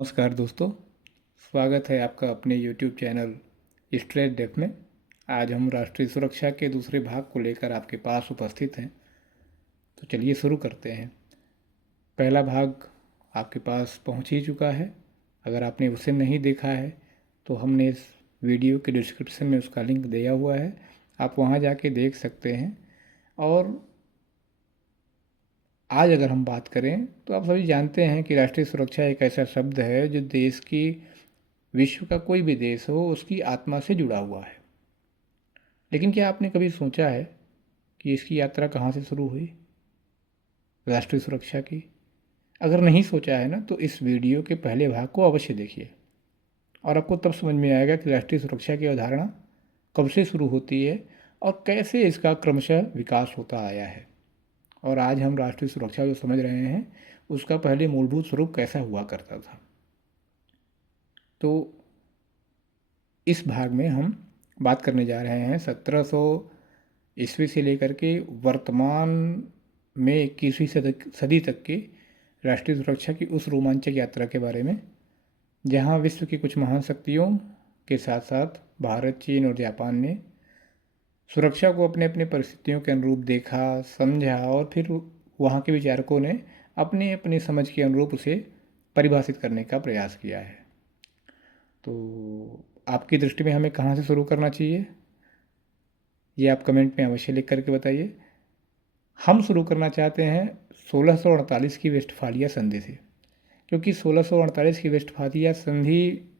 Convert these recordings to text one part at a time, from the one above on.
नमस्कार दोस्तों, स्वागत है आपका अपने YouTube चैनल स्ट्रेट डेफ में। आज हम राष्ट्रीय सुरक्षा के दूसरे भाग को लेकर आपके पास उपस्थित हैं। तो चलिए शुरू करते हैं। पहला भाग आपके पास पहुंच ही चुका है। अगर आपने उसे नहीं देखा है तो हमने इस वीडियो के डिस्क्रिप्शन में उसका लिंक दिया हुआ है, आप वहां जाके देख सकते हैं। और आज अगर हम बात करें तो आप सभी जानते हैं कि राष्ट्रीय सुरक्षा एक ऐसा शब्द है जो देश की, विश्व का कोई भी देश हो, उसकी आत्मा से जुड़ा हुआ है। लेकिन क्या आपने कभी सोचा है कि इसकी यात्रा कहाँ से शुरू हुई, राष्ट्रीय सुरक्षा की? अगर नहीं सोचा है ना तो इस वीडियो के पहले भाग को अवश्य देखिए और आपको तब समझ में आएगा कि राष्ट्रीय सुरक्षा की अवधारणा कब से शुरू होती है और कैसे इसका क्रमशः विकास होता आया है। और आज हम राष्ट्रीय सुरक्षा जो समझ रहे हैं उसका पहले मूलभूत स्वरूप कैसा हुआ करता था। तो इस भाग में हम बात करने जा रहे हैं 1700 ईस्वी से लेकर के वर्तमान में 21वीं सदी तक की राष्ट्रीय सुरक्षा की उस रोमांचक यात्रा के बारे में, जहां विश्व की कुछ महान शक्तियों के साथ साथ भारत, चीन और जापान ने सुरक्षा को अपने अपने परिस्थितियों के अनुरूप देखा, समझा और फिर वहाँ के विचारकों ने अपनी अपनी समझ के अनुरूप उसे परिभाषित करने का प्रयास किया है। तो आपकी दृष्टि में हमें कहाँ से शुरू करना चाहिए, ये आप कमेंट में अवश्य लिख करके बताइए। हम शुरू करना चाहते हैं 1648 की वेस्टफालिया संधि से, क्योंकि 1648 की वेस्टफालिया संधि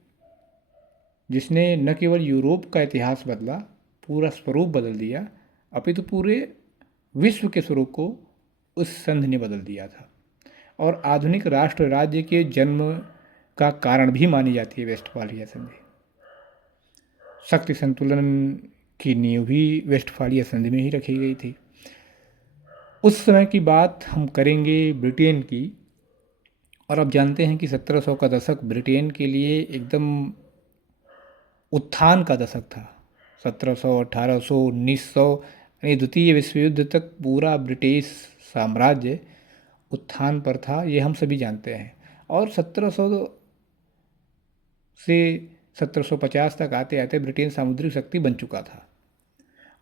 जिसने न केवल यूरोप का इतिहास बदला, पूरा स्वरूप बदल दिया, अपितु पूरे विश्व के स्वरूप को उस संधि ने बदल दिया था और आधुनिक राष्ट्र राज्य के जन्म का कारण भी मानी जाती है वेस्टफालिया संधि। शक्ति संतुलन की नींव भी वेस्टफालिया संधि में ही रखी गई थी। उस समय की बात हम करेंगे ब्रिटेन की। और आप जानते हैं कि 1700 का दशक ब्रिटेन के लिए एकदम उत्थान का दशक था। 1700, 1800, 1900 यानी द्वितीय विश्व युद्ध तक पूरा ब्रिटिश साम्राज्य उत्थान पर था, ये हम सभी जानते हैं। और 1700 से 1750 तक आते आते ब्रिटेन सामुद्रिक शक्ति बन चुका था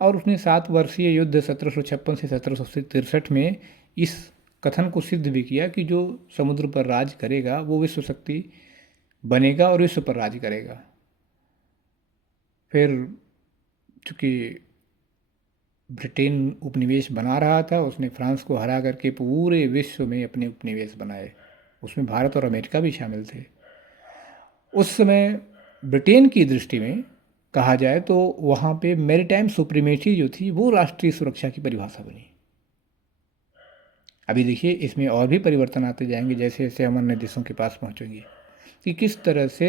और उसने 7 वर्षीय युद्ध 1756 से 1763 में इस कथन को सिद्ध भी किया कि जो समुद्र पर राज करेगा वो विश्व शक्ति बनेगा और विश्व पर राज करेगा। फिर चूँकि ब्रिटेन उपनिवेश बना रहा था, उसने फ्रांस को हरा करके पूरे विश्व में अपने उपनिवेश बनाए, उसमें भारत और अमेरिका भी शामिल थे। उस समय ब्रिटेन की दृष्टि में कहा जाए तो वहाँ पे मैरीटाइम सुप्रीमेसी जो थी वो राष्ट्रीय सुरक्षा की परिभाषा बनी। अभी देखिए इसमें और भी परिवर्तन आते जाएंगे जैसे जैसे हम अन्य देशों के पास पहुँचेंगे कि किस तरह से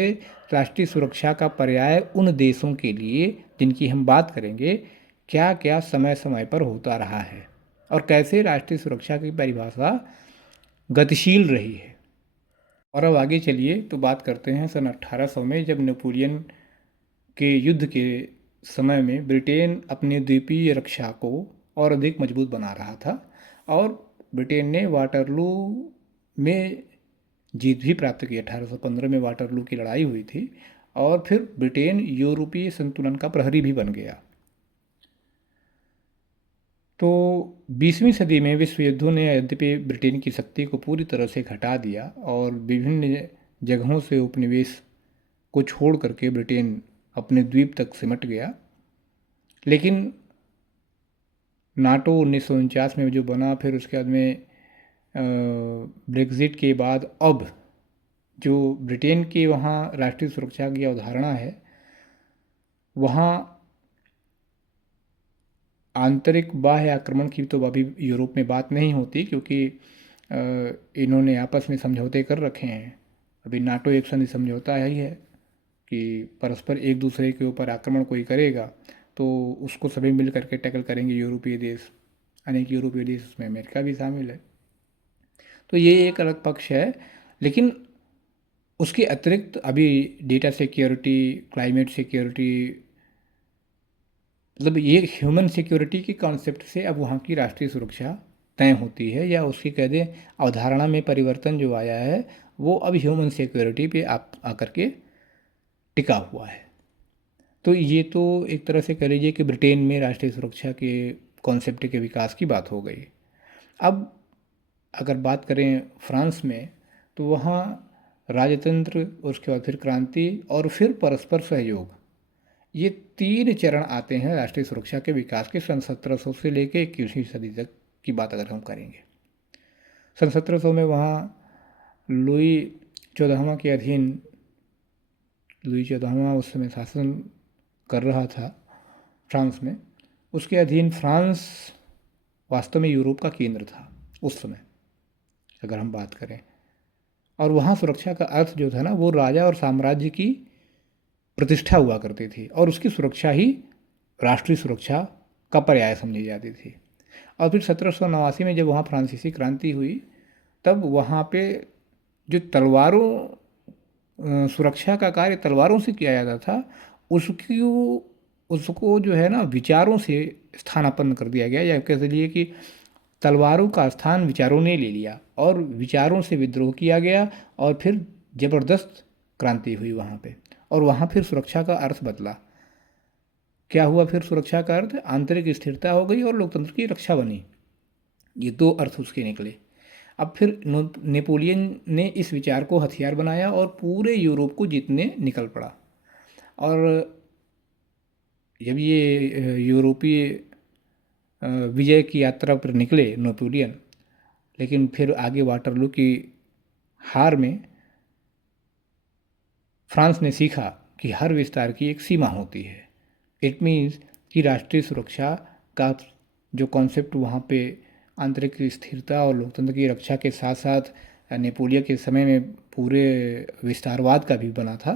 राष्ट्रीय सुरक्षा का पर्याय उन देशों के लिए जिनकी हम बात करेंगे क्या क्या समय समय पर होता रहा है और कैसे राष्ट्रीय सुरक्षा की परिभाषा गतिशील रही है। और अब आगे चलिए तो बात करते हैं सन 1800 में, जब नेपोलियन के युद्ध के समय में ब्रिटेन अपने द्वीपीय रक्षा को और अधिक मजबूत बना रहा था और ब्रिटेन ने वाटरलू में जीत भी प्राप्त की। 1815 में वाटरलू की लड़ाई हुई थी और फिर ब्रिटेन यूरोपीय संतुलन का प्रहरी भी बन गया। तो 20वीं सदी में विश्व युद्धों ने यद्यपि ब्रिटेन की शक्ति को पूरी तरह से घटा दिया और विभिन्न जगहों से उपनिवेश को छोड़ करके ब्रिटेन अपने द्वीप तक सिमट गया, लेकिन नाटो 1949 में जो बना, फिर उसके बाद में ब्रेग्जिट के बाद अब जो ब्रिटेन के वहाँ राष्ट्रीय सुरक्षा की अवधारणा है, वहाँ आंतरिक बाह्य आक्रमण की तो अभी यूरोप में बात नहीं होती क्योंकि इन्होंने आपस में समझौते कर रखे हैं। अभी नाटो एक संधि समझौता ही है कि परस्पर एक दूसरे के ऊपर आक्रमण कोई करेगा तो उसको सभी मिल करके टैकल करेंगे यूरोपीय देश, अनेक यूरोपीय देश, उसमें अमेरिका भी शामिल है। तो ये एक अलग पक्ष है, लेकिन उसके अतिरिक्त अभी डेटा सिक्योरिटी, क्लाइमेट सिक्योरिटी, मतलब ये ह्यूमन सिक्योरिटी के कॉन्सेप्ट से अब वहाँ की राष्ट्रीय सुरक्षा तय होती है, या उसकी कह दें अवधारणा में परिवर्तन जो आया है वो अब ह्यूमन सिक्योरिटी पे आकर के टिका हुआ है। तो ये तो एक तरह से कह लीजिए कि ब्रिटेन में राष्ट्रीय सुरक्षा के कॉन्सेप्ट के विकास की बात हो गई। अब अगर बात करें फ्रांस में, तो वहाँ राजतंत्र, उसके बाद फिर क्रांति और फिर परस्पर सहयोग, ये 3 चरण आते हैं राष्ट्रीय सुरक्षा के विकास के सन 1700 से लेके 21वीं सदी तक की बात अगर हम करेंगे। सन 1700 में वहाँ लुई 14वां के अधीन, लुई 14वां उस समय शासन कर रहा था फ्रांस में, उसके अधीन फ्रांस वास्तव में यूरोप का केंद्र था उस समय अगर हम बात करें। और वहाँ सुरक्षा का अर्थ जो था ना, वो राजा और साम्राज्य की प्रतिष्ठा हुआ करती थी, और उसकी सुरक्षा ही राष्ट्रीय सुरक्षा का पर्याय समझी जाती थी। और फिर 1789 में जब वहाँ फ्रांसीसी क्रांति हुई, तब वहाँ पे जो सुरक्षा का कार्य तलवारों से किया जाता था, उसकी उसको जो है ना विचारों से स्थानापन्न कर दिया गया, या कह लीजिए कि तलवारों का स्थान विचारों ने ले लिया और विचारों से विद्रोह किया गया, और फिर ज़बरदस्त क्रांति हुई वहाँ पे, और वहाँ फिर सुरक्षा का अर्थ बदला। क्या हुआ फिर सुरक्षा का अर्थ? आंतरिक स्थिरता हो गई और लोकतंत्र की रक्षा बनी। ये 2 अर्थ उसके निकले। अब फिर नेपोलियन ने इस विचार को हथियार बनाया और पूरे यूरोप को जीतने निकल पड़ा। और जब ये यूरोपीय विजय की यात्रा पर निकले नेपोलियन, लेकिन फिर आगे वाटरलू की हार में फ्रांस ने सीखा कि हर विस्तार की एक सीमा होती है। इट मीन्स कि राष्ट्रीय सुरक्षा का जो कॉन्सेप्ट वहाँ पे आंतरिक स्थिरता और लोकतंत्र की रक्षा के साथ साथ नेपोलियन के समय में पूरे विस्तारवाद का भी बना था,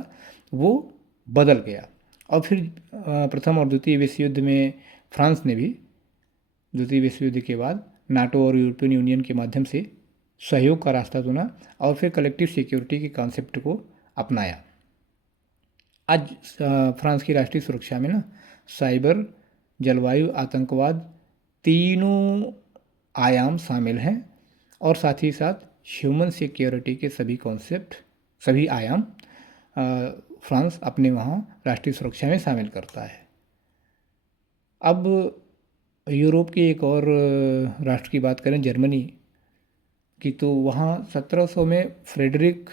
वो बदल गया। और फिर प्रथम और द्वितीय विश्व युद्ध में फ्रांस ने भी द्वितीय विश्व युद्ध के बाद नाटो और यूरोपियन यूनियन के माध्यम से सहयोग का रास्ता चुना, और फिर कलेक्टिव सिक्योरिटी के कॉन्सेप्ट को अपनाया। आज फ्रांस की राष्ट्रीय सुरक्षा में ना साइबर, जलवायु, आतंकवाद, तीनों आयाम शामिल हैं, और साथ ही साथ ह्यूमन सिक्योरिटी के सभी कॉन्सेप्ट, सभी आयाम फ्रांस अपने वहाँ राष्ट्रीय सुरक्षा में शामिल करता है। अब यूरोप के एक और राष्ट्र की बात करें, जर्मनी की, तो वहाँ 1700 में फ्रेडरिक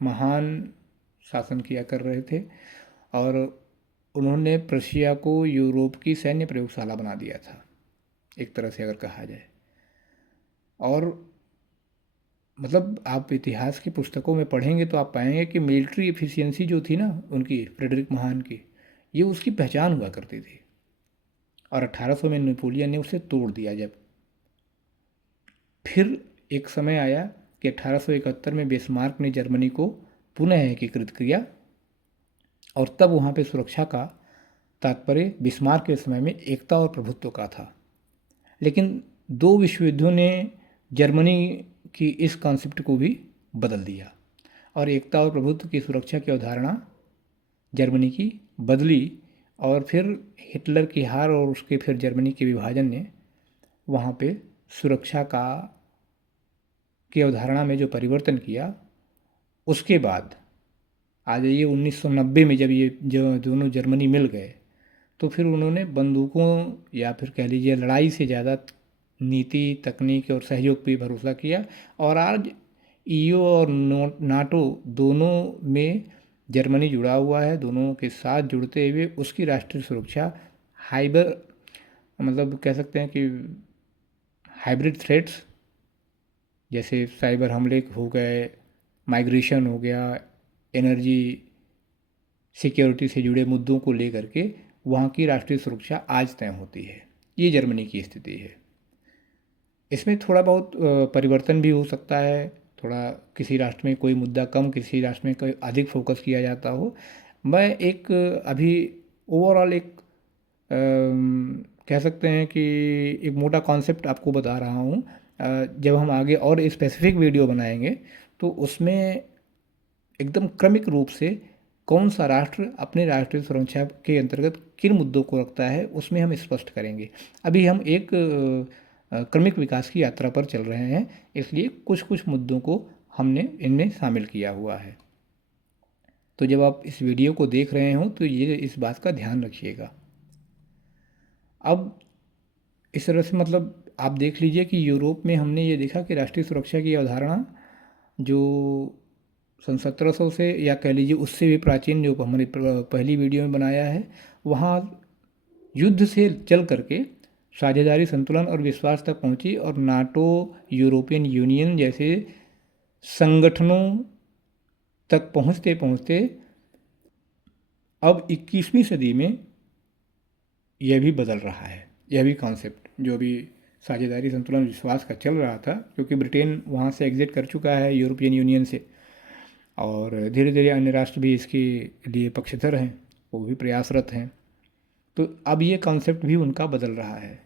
महान शासन किया कर रहे थे, और उन्होंने प्रशिया को यूरोप की सैन्य प्रयोगशाला बना दिया था, एक तरह से अगर कहा जाए। और मतलब आप इतिहास की पुस्तकों में पढ़ेंगे तो आप पाएंगे कि मिलिट्री एफिशिएंसी जो थी ना उनकी, फ्रेडरिक महान की, ये उसकी पहचान हुआ करती थी। और 1800 में नेपोलियन ने उसे तोड़ दिया। जब फिर एक समय आया कि 1871 में बिस्मार्क ने जर्मनी को पुनः एकीकृत किया, और तब वहाँ पे सुरक्षा का तात्पर्य बिस्मार्क के समय में एकता और प्रभुत्व का था। लेकिन 2 विश्व युद्धों ने जर्मनी की इस कॉन्सेप्ट को भी बदल दिया, और एकता और प्रभुत्व की सुरक्षा की अवधारणा जर्मनी की बदली, और फिर हिटलर की हार और उसके फिर जर्मनी के विभाजन ने वहाँ पे सुरक्षा का की अवधारणा में जो परिवर्तन किया। उसके बाद आ जाइए 1990 में, जब ये जो दोनों जर्मनी मिल गए, तो फिर उन्होंने बंदूकों या फिर कह लीजिए लड़ाई से ज़्यादा नीति, तकनीक और सहयोग पर भरोसा किया। और आज ईयू और नाटो दोनों में जर्मनी जुड़ा हुआ है। दोनों के साथ जुड़ते हुए उसकी राष्ट्रीय सुरक्षा मतलब कह सकते हैं कि हाइब्रिड थ्रेट्स, जैसे साइबर हमले हो गए, माइग्रेशन हो गया, एनर्जी सिक्योरिटी से जुड़े मुद्दों को लेकर के वहाँ की राष्ट्रीय सुरक्षा आज तय होती है। ये जर्मनी की स्थिति है। इसमें थोड़ा बहुत परिवर्तन भी हो सकता है, थोड़ा किसी राष्ट्र में कोई मुद्दा कम, किसी राष्ट्र में कोई अधिक फोकस किया जाता हो। मैं एक अभी ओवरऑल एक कह सकते हैं कि एक मोटा कॉन्सेप्ट आपको बता रहा हूँ। जब हम आगे और स्पेसिफिक वीडियो बनाएंगे तो उसमें एकदम क्रमिक रूप से कौन सा राष्ट्र अपने राष्ट्रीय सुरक्षा के अंतर्गत किन मुद्दों को रखता है उसमें हम स्पष्ट करेंगे। अभी हम एक क्रमिक विकास की यात्रा पर चल रहे हैं, इसलिए कुछ कुछ मुद्दों को हमने इनमें शामिल किया हुआ है। तो जब आप इस वीडियो को देख रहे हो तो ये इस बात का ध्यान रखिएगा। अब इस तरह से मतलब आप देख लीजिए कि यूरोप में हमने ये देखा कि राष्ट्रीय सुरक्षा की अवधारणा जो सन 1700 से या कह लीजिए उससे भी प्राचीन जो हमारी पहली वीडियो में बनाया है, वहाँ युद्ध से चल करके साझेदारी, संतुलन और विश्वास तक पहुँची और नाटो, यूरोपियन यूनियन जैसे संगठनों तक पहुँचते पहुँचते अब 21वीं सदी में यह भी बदल रहा है। यह भी कॉन्सेप्ट जो अभी साझेदारी, संतुलन, विश्वास का चल रहा था, क्योंकि ब्रिटेन वहाँ से एग्जिट कर चुका है यूरोपियन यूनियन से, और धीरे धीरे अन्य राष्ट्र भी इसके लिए पक्षधर हैं, वो भी प्रयासरत हैं। तो अब ये कॉन्सेप्ट भी उनका बदल रहा है।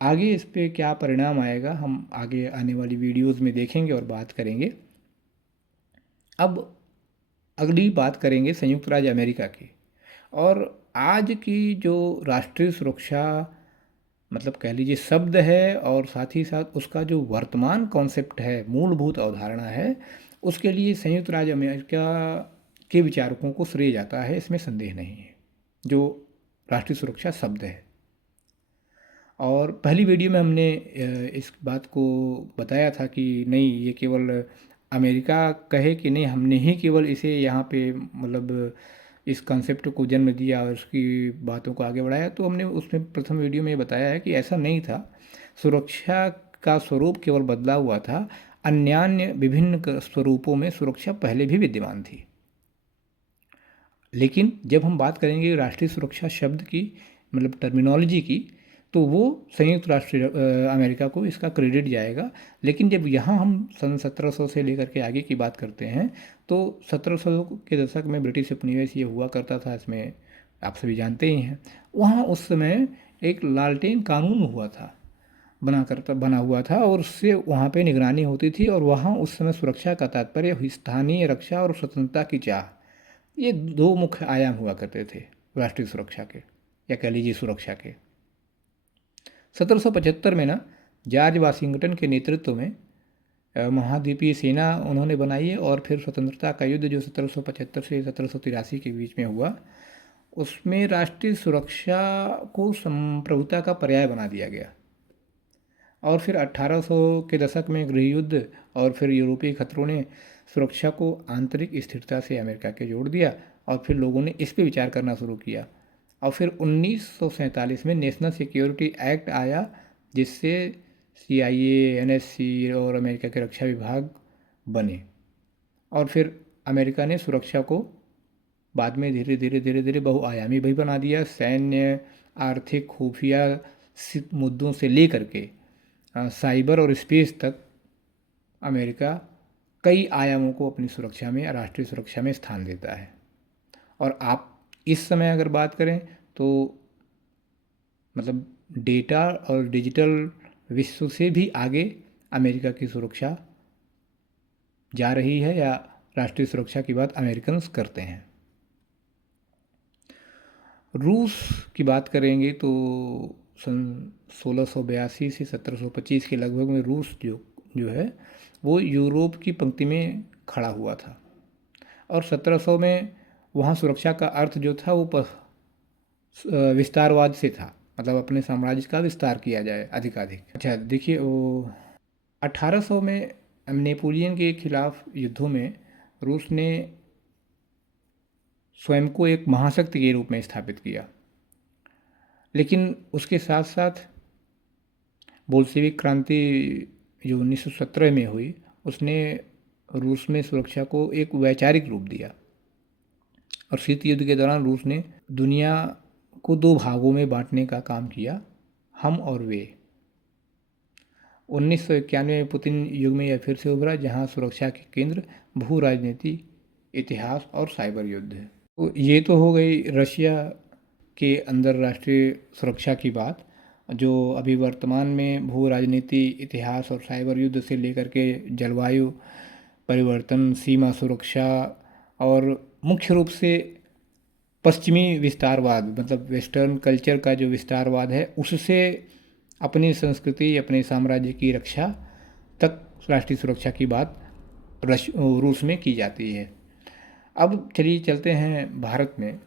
आगे इस पे क्या परिणाम आएगा हम आगे आने वाली वीडियोज़ में देखेंगे और बात करेंगे। अब अगली बात करेंगे संयुक्त राज्य अमेरिका की। और आज की जो राष्ट्रीय सुरक्षा मतलब कह लीजिए शब्द है, और साथ ही साथ उसका जो वर्तमान कॉन्सेप्ट है, मूलभूत अवधारणा है, उसके लिए संयुक्त राज्य अमेरिका के विचारकों को श्रेय जाता है, इसमें संदेह नहीं है, जो राष्ट्रीय सुरक्षा शब्द है। और पहली वीडियो में हमने इस बात को बताया था कि नहीं, ये केवल अमेरिका कहे कि नहीं, हमने ही केवल इसे यहाँ पे मतलब इस कॉन्सेप्ट को जन्म दिया और उसकी बातों को आगे बढ़ाया। तो हमने उसमें प्रथम वीडियो में बताया है कि ऐसा नहीं था, सुरक्षा का स्वरूप केवल बदला हुआ था, अन्यान्य विभिन्न स्वरूपों में सुरक्षा पहले भी विद्यमान थी। लेकिन जब हम बात करेंगे राष्ट्रीय सुरक्षा शब्द की मतलब टर्मिनोलॉजी की, तो वो संयुक्त राष्ट्र अमेरिका को इसका क्रेडिट जाएगा। लेकिन जब यहाँ हम सन 1700 से लेकर के आगे की बात करते हैं, तो 1700 के दशक में ब्रिटिश उपनिवेश ये हुआ करता था, इसमें आप सभी जानते ही हैं। वहाँ उस समय एक लालटेन कानून हुआ था, बना हुआ था, और उससे वहाँ पे निगरानी होती थी। और वहाँ उस समय सुरक्षा का तात्पर्य स्थानीय रक्षा और स्वतंत्रता की चाह, ये दो मुख्य आयाम हुआ करते थे राष्ट्रीय सुरक्षा के, या कह लीजिए सुरक्षा के। 1775 में ना जॉर्ज वाशिंगटन के नेतृत्व में महाद्वीपीय सेना उन्होंने बनाई, और फिर स्वतंत्रता का युद्ध जो 1775 से 1783 के बीच में हुआ, उसमें राष्ट्रीय सुरक्षा को संप्रभुता का पर्याय बना दिया गया। और फिर 1800 के दशक में गृह युद्ध और फिर यूरोपीय खतरों ने सुरक्षा को आंतरिक स्थिरता से अमेरिका के जोड़ दिया, और फिर लोगों ने इस पे विचार करना शुरू किया। और फिर 1947 में नेशनल सिक्योरिटी एक्ट आया, जिससे CIA, NSC और अमेरिका के रक्षा विभाग बने। और फिर अमेरिका ने सुरक्षा को बाद में धीरे धीरे बहुआयामी भी बना दिया। सैन्य, आर्थिक, खुफिया मुद्दों से लेकर के साइबर और स्पेस तक अमेरिका कई आयामों को अपनी सुरक्षा में, राष्ट्रीय सुरक्षा में स्थान देता है। और आप इस समय अगर बात करें तो मतलब डेटा और डिजिटल विश्व से भी आगे अमेरिका की सुरक्षा जा रही है, या राष्ट्रीय सुरक्षा की बात अमेरिकन्स करते हैं। रूस की बात करेंगे तो सन 1682 से 1725 के लगभग में रूस जो है वो यूरोप की पंक्ति में खड़ा हुआ था। और 1700 में वहाँ सुरक्षा का अर्थ जो था वो विस्तारवाद से था, मतलब अपने साम्राज्य का विस्तार किया जाए अधिकाधिक। अच्छा देखिए, वो 1800 में नेपोलियन के खिलाफ युद्धों में रूस ने स्वयं को एक महाशक्ति के रूप में स्थापित किया। लेकिन उसके साथ साथ बोल्शेविक क्रांति जो 1917 में हुई, उसने रूस में सुरक्षा को एक वैचारिक रूप दिया। और शीत युद्ध के दौरान रूस ने दुनिया को दो भागों में बांटने का काम किया, हम और वे। 1991 में पुतिन युग में यह फिर से उभरा, जहां सुरक्षा के केंद्र भू राजनीति, इतिहास और साइबर युद्ध है। तो ये तो हो गई रशिया के अंदर राष्ट्रीय सुरक्षा की बात, जो अभी वर्तमान में भू राजनीति, इतिहास और साइबर युद्ध से लेकर के जलवायु परिवर्तन, सीमा सुरक्षा और मुख्य रूप से पश्चिमी विस्तारवाद मतलब वेस्टर्न कल्चर का जो विस्तारवाद है, उससे अपनी संस्कृति, अपने साम्राज्य की रक्षा तक राष्ट्रीय सुरक्षा की बात रूस में की जाती है। अब चलिए चलते हैं भारत में,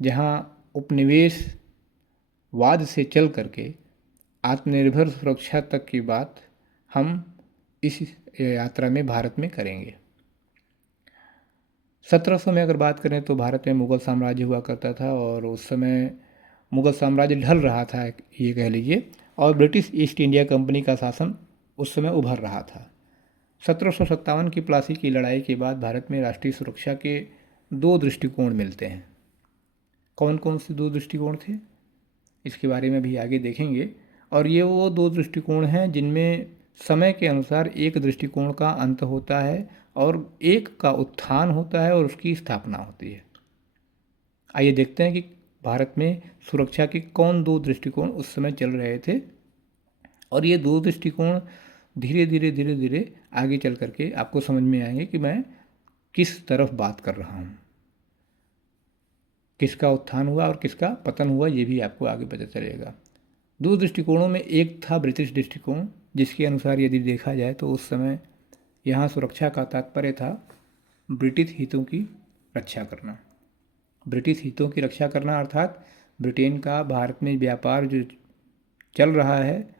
जहाँ उपनिवेशवाद से चल करके आत्मनिर्भर सुरक्षा तक की बात हम इस यात्रा में भारत में करेंगे। 1700 में अगर बात करें तो भारत में मुग़ल साम्राज्य हुआ करता था, और उस समय मुग़ल साम्राज्य ढल रहा था ये कह लीजिए, और ब्रिटिश ईस्ट इंडिया कंपनी का शासन उस समय उभर रहा था। 1757 की प्लासी की लड़ाई के बाद भारत में राष्ट्रीय सुरक्षा के दो दृष्टिकोण मिलते हैं। कौन कौन से दो दृष्टिकोण थे, इसके बारे में भी आगे देखेंगे। और ये वो दो दृष्टिकोण हैं जिनमें समय के अनुसार एक दृष्टिकोण का अंत होता है और एक का उत्थान होता है और उसकी स्थापना होती है। आइए देखते हैं कि भारत में सुरक्षा के कौन दो दृष्टिकोण उस समय चल रहे थे, और ये दो दृष्टिकोण धीरे धीरे धीरे धीरे आगे चल करके आपको समझ में आएंगे कि मैं किस तरफ बात कर रहा हूँ। किसका उत्थान हुआ और किसका पतन हुआ, ये भी आपको आगे पता चलेगा। दो दृष्टिकोणों में एक था ब्रिटिश दृष्टिकोण, जिसके अनुसार यदि देखा जाए तो उस समय यहाँ सुरक्षा का तात्पर्य था ब्रिटिश हितों की रक्षा करना। ब्रिटिश हितों की रक्षा करना अर्थात ब्रिटेन का भारत में व्यापार जो चल रहा है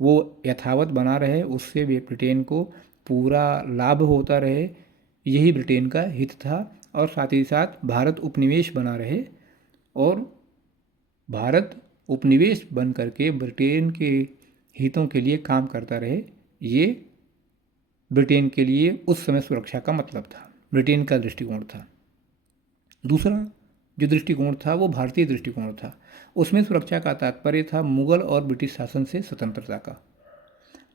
वो यथावत बना रहे, उससे ब्रिटेन को पूरा लाभ होता रहे, यही ब्रिटेन का हित था। और साथ ही साथ भारत उपनिवेश बना रहे, और भारत उपनिवेश बन करके ब्रिटेन के हितों के लिए काम करता रहे, ये ब्रिटेन के लिए उस समय सुरक्षा का मतलब था, ब्रिटेन का दृष्टिकोण था। दूसरा जो दृष्टिकोण था वो भारतीय दृष्टिकोण था। उसमें सुरक्षा का तात्पर्य था मुग़ल और ब्रिटिश शासन से स्वतंत्रता का।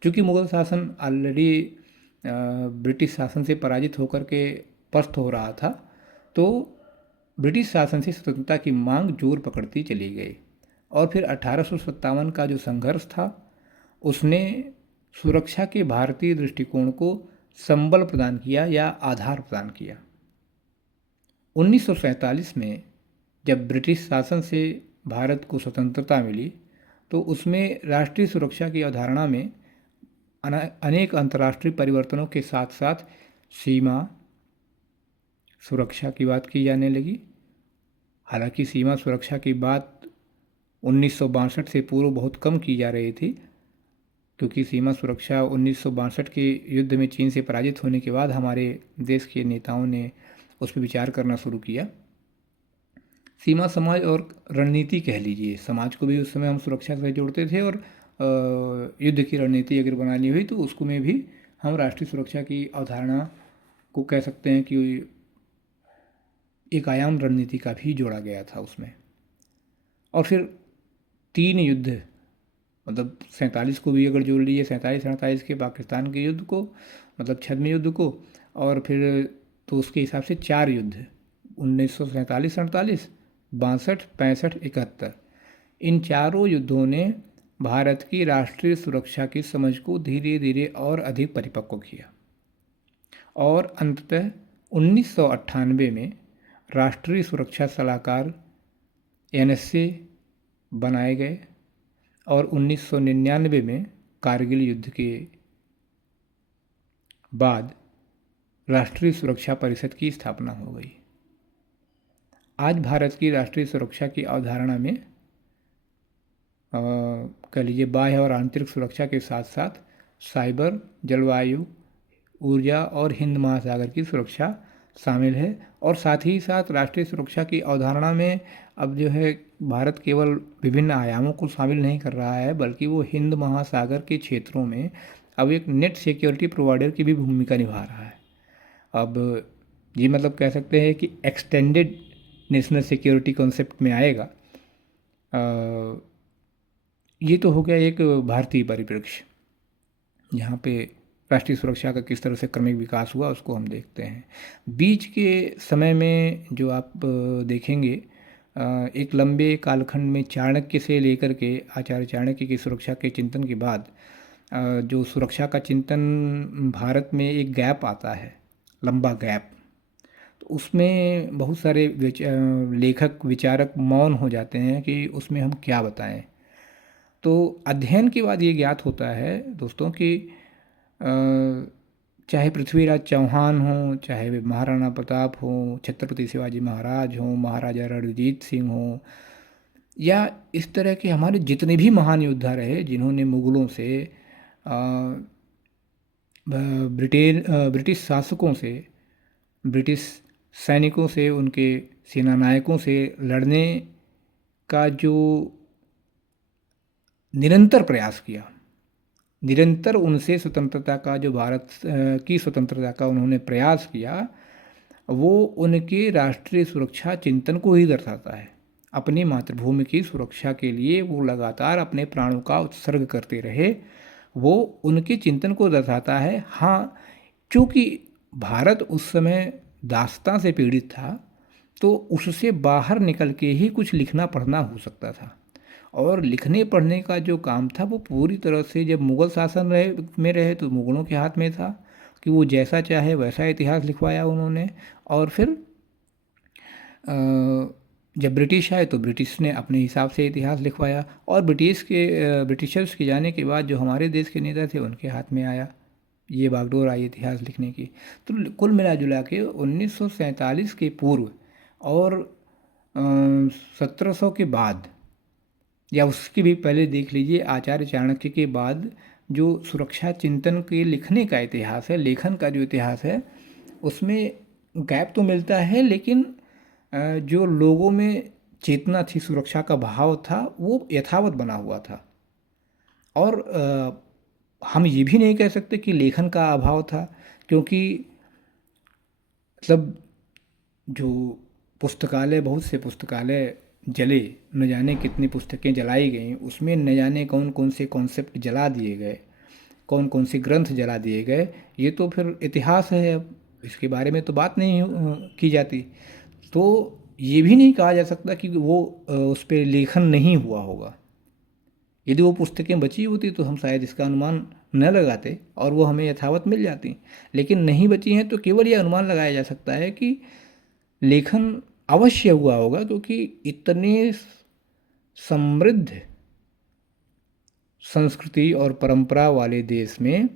चूँकि मुग़ल शासन ऑलरेडी ब्रिटिश शासन से पराजित होकर के पस्त हो रहा था, तो ब्रिटिश शासन से स्वतंत्रता की मांग जोर पकड़ती चली गई। और फिर 1857 का जो संघर्ष था उसने सुरक्षा के भारतीय दृष्टिकोण को संबल प्रदान किया या आधार प्रदान किया। 1947 में जब ब्रिटिश शासन से भारत को स्वतंत्रता मिली तो उसमें राष्ट्रीय सुरक्षा की अवधारणा में अनेक अंतर्राष्ट्रीय परिवर्तनों के साथ साथ सीमा सुरक्षा की बात की जाने लगी। हालांकि सीमा सुरक्षा की बात 1962 से पूर्व बहुत कम की जा रही थी, क्योंकि सीमा सुरक्षा 1962 के युद्ध में चीन से पराजित होने के बाद हमारे देश के नेताओं ने उस पर विचार करना शुरू किया। सीमा समाज और रणनीति कह लीजिए, समाज को भी उस समय हम सुरक्षा से जोड़ते थे, और युद्ध की रणनीति अगर बनानी हुई तो उसको में भी हम राष्ट्रीय सुरक्षा की अवधारणा को कह सकते हैं कि एक आयाम रणनीति का भी जोड़ा गया था उसमें। और फिर 3 युद्ध, मतलब 47 को भी अगर जोड़ लीजिए, 47-48 के पाकिस्तान के युद्ध को, मतलब छद्म युद्ध को, और फिर तो उसके हिसाब से 4 युद्ध 1947-48, 62, 65, 71, इन चारों युद्धों ने भारत की राष्ट्रीय सुरक्षा की समझ को धीरे धीरे और अधिक परिपक्व किया। और अंततः 1998 में राष्ट्रीय सुरक्षा सलाहकार NSA बनाए गए, और 1999 में कारगिल युद्ध के बाद राष्ट्रीय सुरक्षा परिषद की स्थापना हो गई। आज भारत की राष्ट्रीय सुरक्षा की अवधारणा में कह लीजिए बाह्य और आंतरिक सुरक्षा के साथ साथ साइबर, जलवायु, ऊर्जा और हिंद महासागर की सुरक्षा शामिल है। और साथ ही साथ राष्ट्रीय सुरक्षा की अवधारणा में अब जो है भारत केवल विभिन्न आयामों को शामिल नहीं कर रहा है, बल्कि वो हिंद महासागर के क्षेत्रों में अब एक नेट सिक्योरिटी प्रोवाइडर की भी भूमिका निभा रहा है। अब ये मतलब कह सकते हैं कि एक्सटेंडेड नेशनल सिक्योरिटी कॉन्सेप्ट में आएगा। ये तो हो गया एक भारतीय परिप्रेक्ष्य, यहाँ पे राष्ट्रीय सुरक्षा का किस तरह से क्रमिक विकास हुआ उसको हम देखते हैं। बीच के समय में जो आप देखेंगे, एक लंबे कालखंड में चाणक्य से लेकर के आचार्य चाणक्य की सुरक्षा के चिंतन के बाद जो सुरक्षा का चिंतन भारत में एक गैप आता है, लंबा गैप, तो उसमें बहुत सारे लेखक विचारक मौन हो जाते हैं कि उसमें हम क्या बताएं। तो अध्ययन के बाद ये ज्ञात होता है दोस्तों कि अ, चाहे पृथ्वीराज चौहान हों, चाहे वे महाराणा प्रताप हों, छत्रपति शिवाजी महाराज हों, महाराजा रणजीत सिंह हों, या इस तरह के हमारे जितने भी महान योद्धा रहे जिन्होंने मुग़लों से अ, ब्रिटिश शासकों से, ब्रिटिश सैनिकों से, उनके सेना नायकों से लड़ने का जो निरंतर प्रयास किया, निरंतर उनसे स्वतंत्रता का जो भारत की स्वतंत्रता का उन्होंने प्रयास किया, वो उनके राष्ट्रीय सुरक्षा चिंतन को ही दर्शाता है। अपनी मातृभूमि की सुरक्षा के लिए वो लगातार अपने प्राणों का उत्सर्ग करते रहे, वो उनके चिंतन को दर्शाता है। हाँ, चूँकि भारत उस समय दास्तां से पीड़ित था, तो उससे बाहर निकल के ही कुछ लिखना पढ़ना हो सकता था, और लिखने पढ़ने का जो काम था वो पूरी तरह से जब मुग़ल शासन में रहे तो मुग़लों के हाथ में था कि वो जैसा चाहे वैसा इतिहास लिखवाया उन्होंने। और फिर जब ब्रिटिश आए तो ब्रिटिश ने अपने हिसाब से इतिहास लिखवाया, और ब्रिटिशर्स के जाने के बाद जो हमारे देश के नेता थे उनके हाथ में आया ये बागडोर आई इतिहास लिखने की। तो कुल मिला जुला के 1947 के पूर्व और 1700 के बाद, या उसके भी पहले देख लीजिए, आचार्य चाणक्य के बाद जो सुरक्षा चिंतन के लिखने का इतिहास है, लेखन का जो इतिहास है, उसमें गैप तो मिलता है, लेकिन जो लोगों में चेतना थी, सुरक्षा का भाव था, वो यथावत बना हुआ था। और हम ये भी नहीं कह सकते कि लेखन का अभाव था, क्योंकि मतलब जो पुस्तकालय, बहुत से पुस्तकालय जले, न जाने कितनी पुस्तकें जलाई गईं, उसमें न जाने कौन कौन से कॉन्सेप्ट जला दिए गए, कौन कौन से ग्रंथ जला दिए गए। ये तो फिर इतिहास है, अब इसके बारे में तो बात नहीं की जाती। तो ये भी नहीं कहा जा सकता कि वो उस पर लेखन नहीं हुआ होगा। यदि वो पुस्तकें बची होती तो हम शायद इसका अनुमान न लगाते और वो हमें यथावत मिल जाती, लेकिन नहीं बची हैं, तो केवल ये अनुमान लगाया जा सकता है कि लेखन अवश्य हुआ होगा, क्योंकि इतने समृद्ध संस्कृति और परंपरा वाले देश में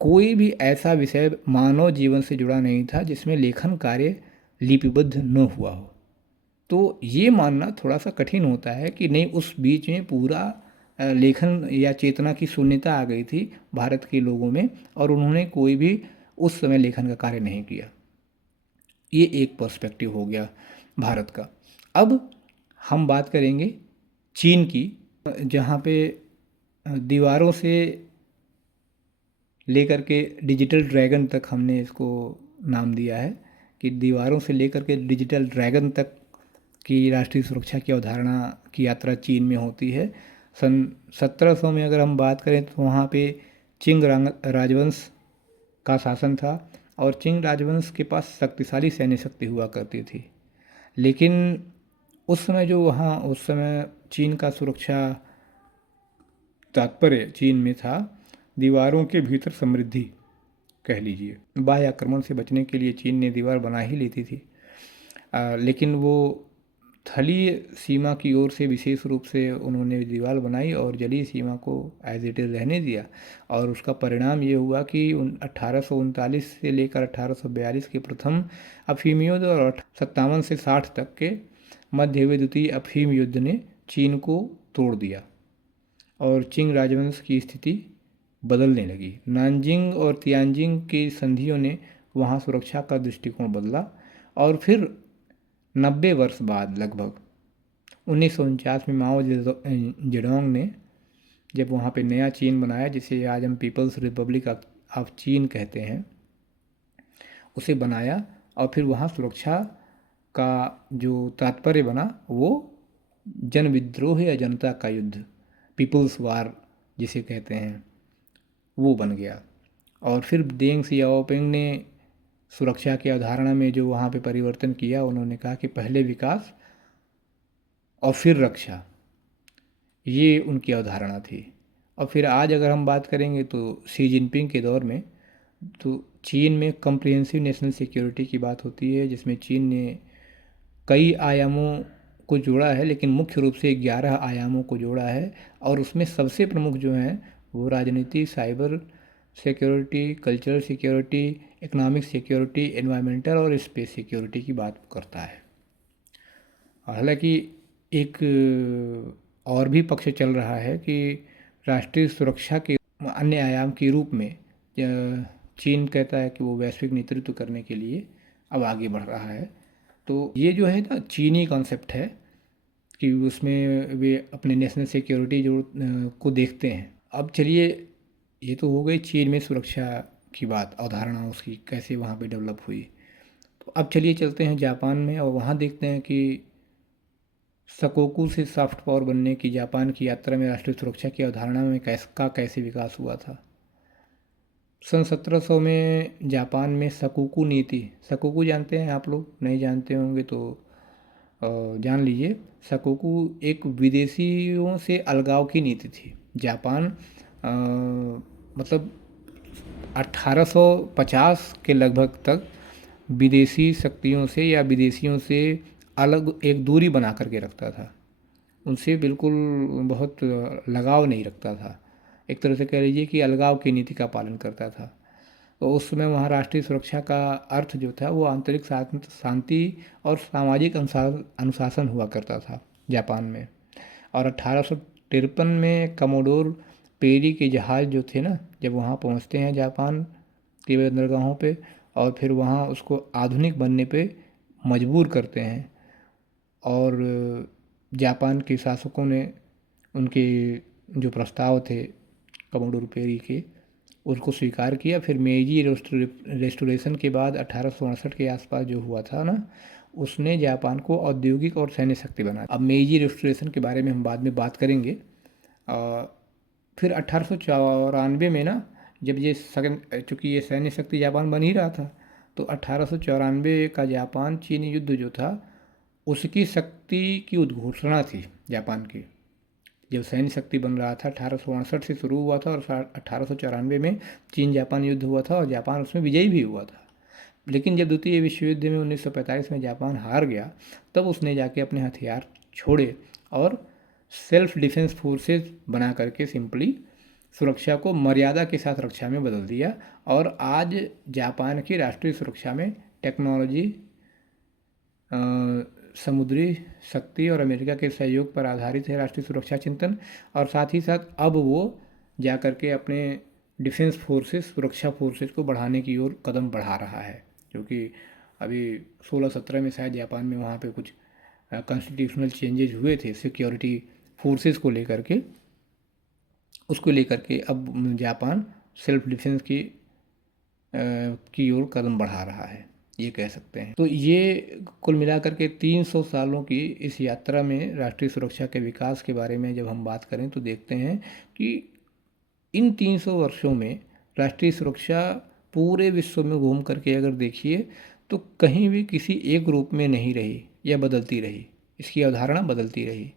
कोई भी ऐसा विषय मानव जीवन से जुड़ा नहीं था जिसमें लेखन कार्य लिपिबद्ध न हुआ हो। तो ये मानना थोड़ा सा कठिन होता है कि नहीं, उस बीच में पूरा लेखन या चेतना की शून्यता आ गई थी भारत के लोगों में, और उन्होंने कोई भी उस समय लेखन का कार्य नहीं किया। ये एक पर्सपेक्टिव हो गया भारत का। अब हम बात करेंगे चीन की, जहाँ पे दीवारों से लेकर के डिजिटल ड्रैगन तक हमने इसको नाम दिया है कि दीवारों से लेकर के डिजिटल ड्रैगन तक की राष्ट्रीय सुरक्षा की अवधारणा की यात्रा चीन में होती है। सन 1700 में अगर हम बात करें तो वहाँ पे राजवंश का शासन था, और चिंग राजवंश के पास शक्तिशाली सैन्य शक्ति हुआ करती थी। लेकिन उस समय जो वहाँ उस समय चीन का सुरक्षा तात्पर्य चीन में था दीवारों के भीतर समृद्धि, कह लीजिए। बाह्य आक्रमण से बचने के लिए चीन ने दीवार बना ही लेती थी, लेकिन वो थलीय सीमा की ओर से विशेष रूप से उन्होंने दीवार बनाई और जलीय सीमा को एज इट इज़ रहने दिया। और उसका परिणाम ये हुआ कि 1839 से लेकर 1842 के प्रथम अफीम युद्ध और 57 से 60 तक के मध्य हुए द्वितीय अफीम युद्ध ने चीन को तोड़ दिया और चिंग राजवंश की स्थिति बदलने लगी। नानजिंग और तियानजिंग की संधियों ने वहाँ सुरक्षा का दृष्टिकोण बदला, और फिर 90 वर्ष बाद लगभग 1949 में माओ जेडोंग ने जब वहाँ पे नया चीन बनाया, जिसे आज हम पीपल्स रिपब्लिक ऑफ चीन कहते हैं, उसे बनाया, और फिर वहाँ सुरक्षा का जो तात्पर्य बना वो जन विद्रोह या जनता का युद्ध, पीपल्स वार जिसे कहते हैं, वो बन गया। और फिर देंग सियाओपिंग ने सुरक्षा की अवधारणा में जो वहाँ पे परिवर्तन किया, उन्होंने कहा कि पहले विकास और फिर रक्षा, ये उनकी अवधारणा थी। और फिर आज अगर हम बात करेंगे तो शी जिनपिंग के दौर में तो चीन में कम्प्रिहेंसिव नेशनल सिक्योरिटी की बात होती है, जिसमें चीन ने कई आयामों को जोड़ा है, लेकिन मुख्य रूप से 11 आयामों को जोड़ा है। और उसमें सबसे प्रमुख जो हैं वो राजनीति, cyber security, cultural security, economic security, environmental और स्पेस सिक्योरिटी की बात करता है। हालांकि एक और भी पक्ष चल रहा है कि राष्ट्रीय सुरक्षा के अन्य आयाम के रूप में चीन कहता है कि वो वैश्विक नेतृत्व करने के लिए अब आगे बढ़ रहा है। तो ये जो है ना चीनी कॉन्सेप्ट है कि उसमें वे अपने नेशनल सिक्योरिटी जो को देखते हैं। अब चलिए, ये तो हो गई चीन में सुरक्षा की बात, अवधारणा उसकी कैसे वहाँ पे डेवलप हुई। तो अब चलिए चलते हैं जापान में और वहाँ देखते हैं कि शकोकु से सॉफ्ट पावर बनने की जापान की यात्रा में राष्ट्रीय सुरक्षा की अवधारणा में कैसे विकास हुआ था। सन 1700 में जापान में शकोकु नीति, शकोकु जानते हैं आप लोग, नहीं जानते होंगे तो जान लीजिए। शकोकु एक विदेशियों से अलगाव की नीति थी। जापान मतलब 1850 के लगभग तक विदेशी शक्तियों से या विदेशियों से अलग एक दूरी बना करके रखता था, उनसे बिल्कुल बहुत लगाव नहीं रखता था। एक तरह से कह लीजिए कि अलगाव की नीति का पालन करता था। तो उस समय वहाँ राष्ट्रीय सुरक्षा का अर्थ जो था वो आंतरिक शांति और सामाजिक अनुशासन हुआ करता था जापान में। और 1853 में कमोडोर पेरी के जहाज़ जो थे ना, जब वहाँ पहुँचते हैं जापान के बंदरगाहों पे और फिर वहाँ उसको आधुनिक बनने पे मजबूर करते हैं। और जापान के शासकों ने उनके जो प्रस्ताव थे कमोडोर पेरी के, उसको स्वीकार किया। फिर मेiji रेस्टोरेशन के बाद 1868 के आसपास जो हुआ था ना, उसने जापान को औद्योगिक और सैन्य शक्ति बनाया। अब मेiji रेस्टोरेशन के बारे में हम बाद में बात करेंगे। फिर 1894 में ना, जब ये चूँकि ये सैन्य शक्ति जापान बन ही रहा था, तो 1894 का जापान चीनी युद्ध जो था उसकी शक्ति की उद्घोषणा थी जापान की। जब सैन्य शक्ति बन रहा था 1868 से शुरू हुआ था और 1894 में चीन जापान युद्ध हुआ था और जापान उसमें विजयी भी हुआ था। लेकिन जब द्वितीय विश्व युद्ध में 1945 में जापान हार गया, तब उसने जाके अपने हथियार छोड़े और सेल्फ डिफेंस फोर्सेस बना करके सिंपली सुरक्षा को मर्यादा के साथ रक्षा में बदल दिया। और आज जापान की राष्ट्रीय सुरक्षा में टेक्नोलॉजी, समुद्री शक्ति और अमेरिका के सहयोग पर आधारित है राष्ट्रीय सुरक्षा चिंतन। और साथ ही साथ अब वो जा कर के अपने डिफेंस फोर्सेस, सुरक्षा फोर्सेस को बढ़ाने की ओर कदम बढ़ा रहा है। क्योंकि अभी 16-17 में शायद जापान में वहाँ पे कुछ कॉन्स्टिट्यूशनल चेंजेज हुए थे सिक्योरिटी फोर्सेस को लेकर के, उसको लेकर के अब जापान सेल्फ डिफेंस की ओर कदम बढ़ा रहा है, ये कह सकते हैं। तो ये कुल मिलाकर के 300 सालों की इस यात्रा में राष्ट्रीय सुरक्षा के विकास के बारे में जब हम बात करें तो देखते हैं कि इन 300 वर्षों में राष्ट्रीय सुरक्षा पूरे विश्व में घूम करके अगर देखिए तो कहीं भी किसी एक रूप में नहीं रही या बदलती रही, इसकी अवधारणा बदलती रही।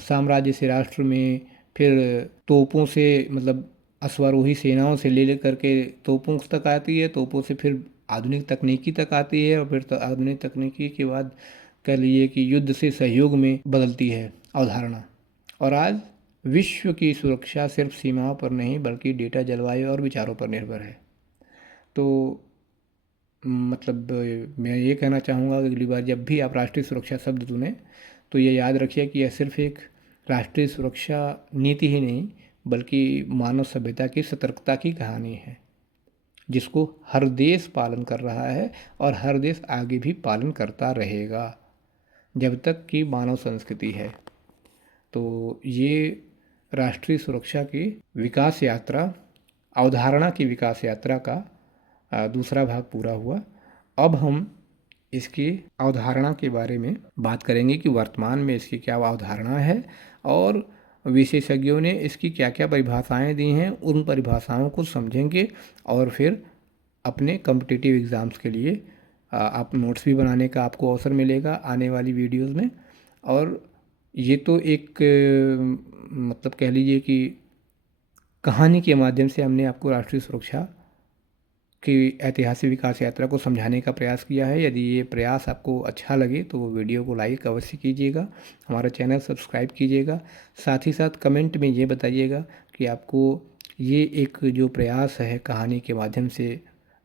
साम्राज्य से राष्ट्र में, फिर तोपों से, मतलब अश्वारोही सेनाओं से ले लेकर के तोपों तक आती है, तोपों से फिर आधुनिक तकनीकी तक आती है, और फिर आधुनिक तकनीकी के बाद कह लीजिए कि युद्ध से सहयोग में बदलती है अवधारणा। और आज विश्व की सुरक्षा सिर्फ सीमाओं पर नहीं बल्कि डेटा, जलवायु और विचारों पर निर्भर है। तो मतलब मैं ये कहना चाहूँगा कि अगली बार जब भी आप राष्ट्रीय सुरक्षा शब्द सुने तो ये याद रखिए कि यह सिर्फ एक राष्ट्रीय सुरक्षा नीति ही नहीं बल्कि मानव सभ्यता की सतर्कता की कहानी है, जिसको हर देश पालन कर रहा है और हर देश आगे भी पालन करता रहेगा जब तक कि मानव संस्कृति है। तो ये राष्ट्रीय सुरक्षा की विकास यात्रा, अवधारणा की विकास यात्रा का दूसरा भाग पूरा हुआ। अब हम इसकी अवधारणा के बारे में बात करेंगे कि वर्तमान में इसकी क्या अवधारणा है और विशेषज्ञों ने इसकी क्या क्या परिभाषाएं दी हैं, उन परिभाषाओं को समझेंगे और फिर अपने कॉम्पिटिटिव एग्ज़ाम्स के लिए आप नोट्स भी बनाने का आपको अवसर मिलेगा आने वाली वीडियोस में। और ये तो एक मतलब कह लीजिए कि कहानी के माध्यम से हमने आपको राष्ट्रीय सुरक्षा की ऐतिहासिक विकास यात्रा को समझाने का प्रयास किया है। यदि ये प्रयास आपको अच्छा लगे तो वीडियो को लाइक अवश्य कीजिएगा, हमारा चैनल सब्सक्राइब कीजिएगा। साथ ही साथ कमेंट में ये बताइएगा कि आपको ये एक जो प्रयास है कहानी के माध्यम से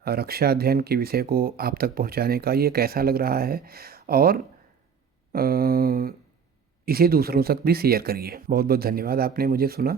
रक्षा अध्ययन के विषय को आप तक पहुंचाने का, ये कैसा लग रहा है। और इसे दूसरों तक भी शेयर करिए। बहुत बहुत धन्यवाद, आपने मुझे सुना।